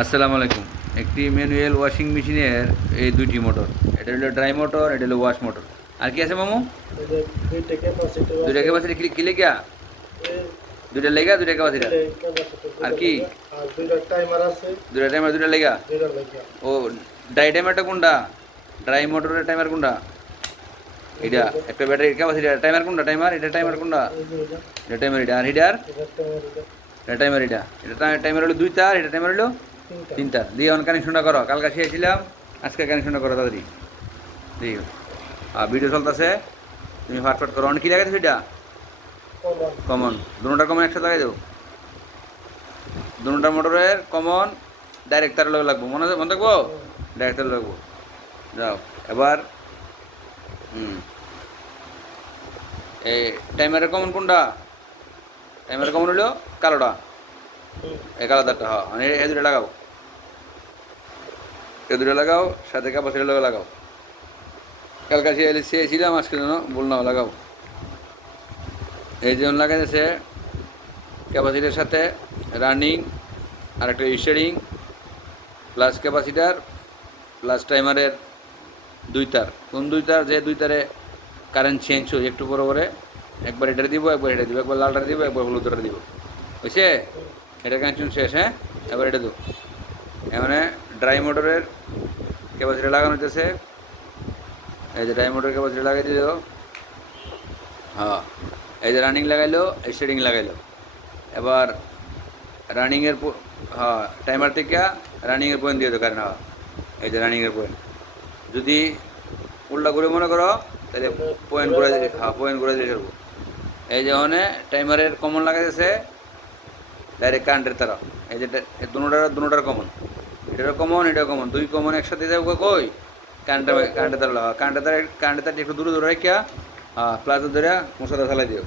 আসসালামু আলাইকুম। একটি ম্যানুয়াল ওয়াশিং মেশিনের এই দুইটি মোটর, এটা হলো ড্রাই মোটর, এটা হলো ওয়াশ মোটর। আর কি আছে মামু? দুইটা ক্যাপাসিটর দুইটা আছে। ক্যাপাসিটি কি লেগা? দুইটা লেগা, দুইটা ক্যাপাসিটার। আর কি? আর দুইটা টাইমার আছে। দুইটা টাইমার, দুইটা লেগা। দুইটা লাগা। ও, ড্রাই টাইমারটা কোনটা? ড্রাই মোটরের টাইমার কোনটা? এটা একটা ব্যাটারি ক্যাপাসিটি টাইমার কোনটা? টাইমার এটা টাইমার কোনটা? এটা টাইমার এটা। আর হিটার এটা টাইমার এটা। এটা টাইমার হলো দুই তার, এটা টাইমার হলো তিন তার। দিয়ে অন কানেকশনটা করো, কালকে শিখেছিলাম, আজকে কানেকশনটা করো তাড়াতাড়ি। দিও। আর ভিডিও চলতেছে, তুমি ফাটফাট করো। অন কি লাগাইছো সেটা? কমন। দুটোটা কমন একসাথে লাগাই দেবো। দুটোটা মোটরের কমন ডাইরেক্ট তার লাগবো, মনে থাকবো? ডাইরেক্ট তার লাগবো। যাও এবার। এই টাইমারের কমন কোনটা? টাইমারের কমন হলো কালোটা, এই কালো তারটা। হ্যাঁ, এই দুটো লাগাও, এই দুটো লাগাও, সাথে ক্যাপাসিটার লাগাও। কালকে চেয়েছিলাম, আজকে যেন বললাম লাগাও। এই যেমন লাগাইতেছে ক্যাপাসিটার সাথে রানিং আর একটা স্টারিং প্লাস ক্যাপাসিটার প্লাস টাইমারের দুই তার। কোন দুই তার? যে দুই তারে কারেন্ট চেঞ্জ হয় একটু পরে পরে, একবার এটা দিব, একবার এটা দিব, একবার লালটা দিব, একবার হলুদটা দিব। বুঝছে? এটা কানেকশন শেষ। হ্যাঁ, এবার এটা দেবো। এখানে ড্রাই মোটরের ক্যাপাসিটার লাগানো হইতেছে। এই যে ড্রাই মোটরের ক্যাপাসিটার লাগাই দিল। হ্যাঁ, এই যে রানিং লাগাইলো, স্টারিং লাগাইলো। এবার রানিংয়ের, হ্যাঁ, টাইমার থেকে রানিংয়ের পয়েন্ট দিয়ে দেবো কারণ। হ্যাঁ, এই যে রানিংয়ের পয়েন্ট। যদি উল্টা করে মনে করো তাহলে পয়েন্ট ঘুরে দিলে, হ্যাঁ, পয়েন্ট ঘুরে দিলে ফেলবো। এই যে ওখানে টাইমারের কমন লাগাইতেছে ডাইরেক্ট কারেন্টের তারা। এই যে দুটার কমন, এটারও কমন, এটাও কমন, দুই কমন একসাথে যাবো কই? কারেন্টের তারা। কারেন্টের তারটি একটু দূরে দূরে রাখিয়া, হ্যাঁ, প্লাজা ধরে মশাটা ফেলাই দিও।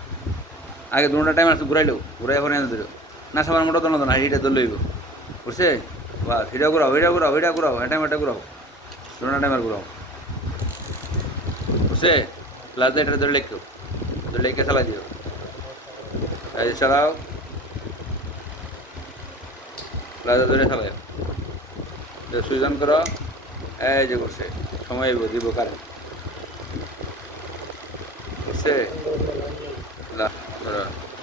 আগে দুটা টাইম আসতে ঘুরাইলো, ঘুরাই ফোনে এনে দিল না। সবার মোটা দোনো না, হিটা দল লইব। বুঝছে? বা হিটা ঘুরাও, হিটা ঘুরাও, হিটা ঘুরাও, এটা ঘুরাও, দুটা টাইমার ঘুরাও। বুঝছে? প্লাজা এটা ধরে লেখো, ধরে লেখে চালাই দিও। এই চালাও, প্লাজা ধরে চালাও, সুইচ অন করো। এই যে করছে, সময় দিব কারেন্ট। বুঝছে?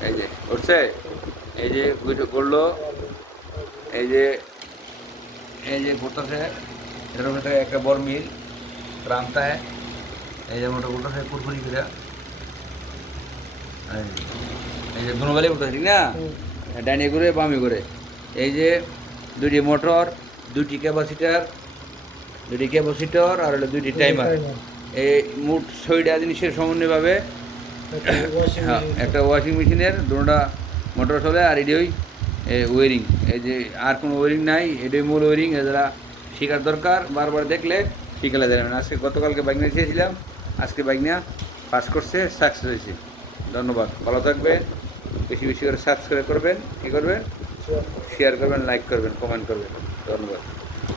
এই যে করছে, এই যে করলো, এই যে এই যে করতেছে। এটার মধ্যে একটা বড় মিল রামতায়, এই যে মোটা করতেছে কুরকুরি করে। এই যে দুনো বেলায় করতেছে, ঠিক না? ডাইনে করে বামে করে। এই যে দুইটি মোটর, দুইটি ক্যাপাসিটর আর হলো দুইটি টাইমার। এই মোট 6টা জিনিসের সমন্বয়ভাবে হ্যাঁ, একটা ওয়াশিং মেশিনের দুটা মোটর চলে। আর এটাই ওয়ারিং। এই যে আর কোনো ওয়ারিং নাই, এটাই মূল ওয়ারিং। এরা শেখার দরকার, বারবার দেখলে শিখালে যাবে না। আজকে গতকালকে বাইক নিয়ে চেয়েছিলাম, আজকে বাইক নিয়ে পাস করছে, সাকসেস হয়েছে। ধন্যবাদ, ভালো থাকবেন। বেশি বেশি করে সাবস্ক্রাইব করবেন, কী করবেন, শেয়ার করবেন, লাইক করবেন, কমেন্ট করবেন। ধন্যবাদ।